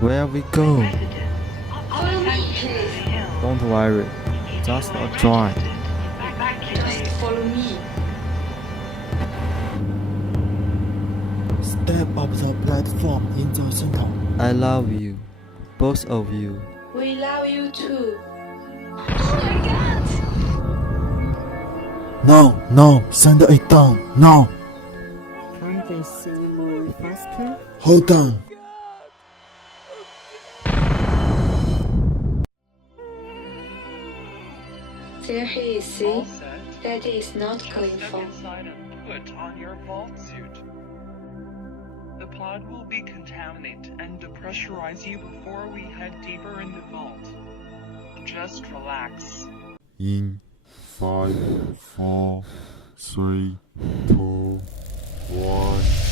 Where we go? Follow me, please. Don't worry, just a drive. Just follow me. Step up the platform in the center. I love you, both of you. We love you too. No, send it down, now. Can't they sing more faster? Hold on. There he is, see? All set. That is not Just going step for. inside and put on your vault suit. The pod will decontaminate and depressurize you before we head deeper in the vault. Just relax. In 5, 4, 3, 2, 1.